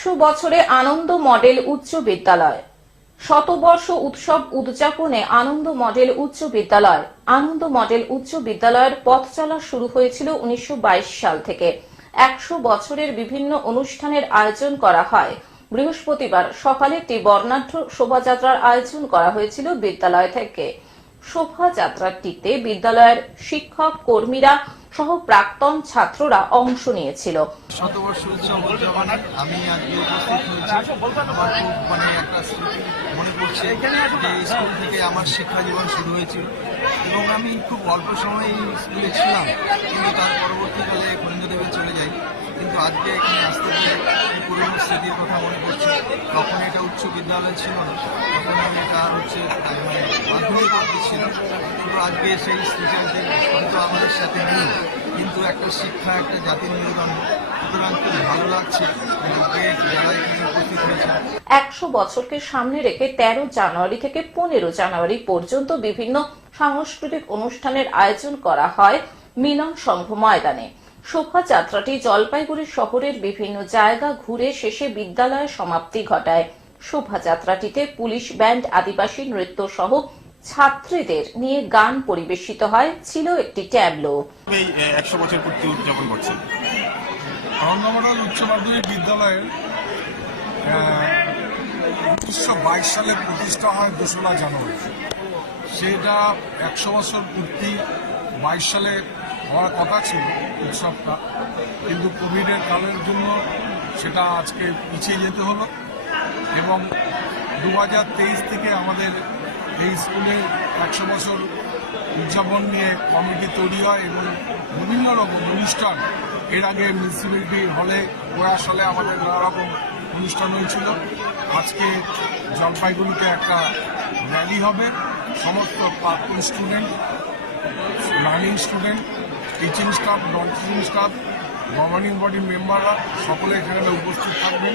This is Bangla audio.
একশো বছরে আনন্দ মডেল উচ্চ বিদ্যালয়। শতবর্ষ উৎসব উদযাপনে আনন্দ মডেল উচ্চ বিদ্যালয়। আনন্দ মডেল উচ্চ বিদ্যালয়ের পথ চলা শুরু হয়েছিল উনিশশো বাইশ সাল থেকে। একশো বছরের বিভিন্ন অনুষ্ঠানের আয়োজন করা হয়। বৃহস্পতিবার সকালে একটি বর্ণাঢ্য শোভাযাত্রার আয়োজন করা হয়েছিল বিদ্যালয় থেকে। শোভাযাত্রাটিতে বিদ্যালয়ের শিক্ষক, কর্মীরা সহ প্রাক্তন ছাত্ররা অংশ নিয়েছিল। শতবর্ষ উৎসব উদযাপনে আমি আজকে মানে একটা মনে পড়ছে যে স্কুল থেকে আমার শিক্ষা জীবন শুরু হয়েছিল। এবং আমি খুব অল্প সময় স্কুলে ছিলাম। কিন্তু তার পরবর্তীকালে ফরিন্দ্রদেবে চলে যাই। কিন্তু আজকে এখানে আসতে পেরে এই পুরনো স্মৃতির কথা মনে পড়ছে। তখন এটা উচ্চ বিদ্যালয় ছিল না হচ্ছে মানে মাধ্যমিক অবধি ছিল কিন্তু আজকে সেই স্মৃতিটি হয়তো আমাদের সাথে নেই। কিন্তু একটা শিক্ষা, একটা জাতির মেরুদণ্ড সুতরাং খুব ভালো লাগছে। একশো বছরকে সামনে রেখে তেরো জানুয়ারি থেকে পনেরো জানুয়ারি পর্যন্ত বিভিন্ন সাংস্কৃতিক অনুষ্ঠানের আয়োজন করা হয় মিলন সংঘ ময়দানে। শোভাযাত্রাটি জলপাইগুড়ি শহরের বিভিন্ন জায়গা ঘুরে শেষে বিদ্যালয়ে সমাপ্তি ঘটায়। শোভাযাত্রাটিতে পুলিশ, ব্যান্ড, আদিবাসী নৃত্য সহ ছাত্রীদের নিয়ে গান পরিবেশিত হয়। ছিল একটি ট্যাবলো। একশো বছর পূর্তি উদযাপন আনন্দমডল উচ্চ মাধ্যমিক বিদ্যালয়ের উনিশশো বাইশ সালে প্রতিষ্ঠা হয় দোসরা জানুয়ারি। সেটা একশো বছর পূর্তি বাইশ সালে হওয়ার কথা ছিল উৎসবটা। কিন্তু কোভিডের কালের জন্য সেটা আজকে পিছিয়ে যেতে হলো। এবং দু হাজার তেইশ থেকে আমাদের এই স্কুলে একশো বছর উদযাপন নিয়ে কমিটি তৈরি হয় এবং বিভিন্ন রকম অনুষ্ঠান। এর আগে মিউনিসিপ্যালিটি হলে, প্রয়াস হলে আমাদের নানা রকম অনুষ্ঠান হয়েছিল। আজকে জলপাইগুড়িতে একটা র্যালি হবে। সমস্ত প্রাক্তন student learning student teaching staff non teaching staff governing body মেম্বাররা সকলে এখানে উপস্থিত থাকবেন।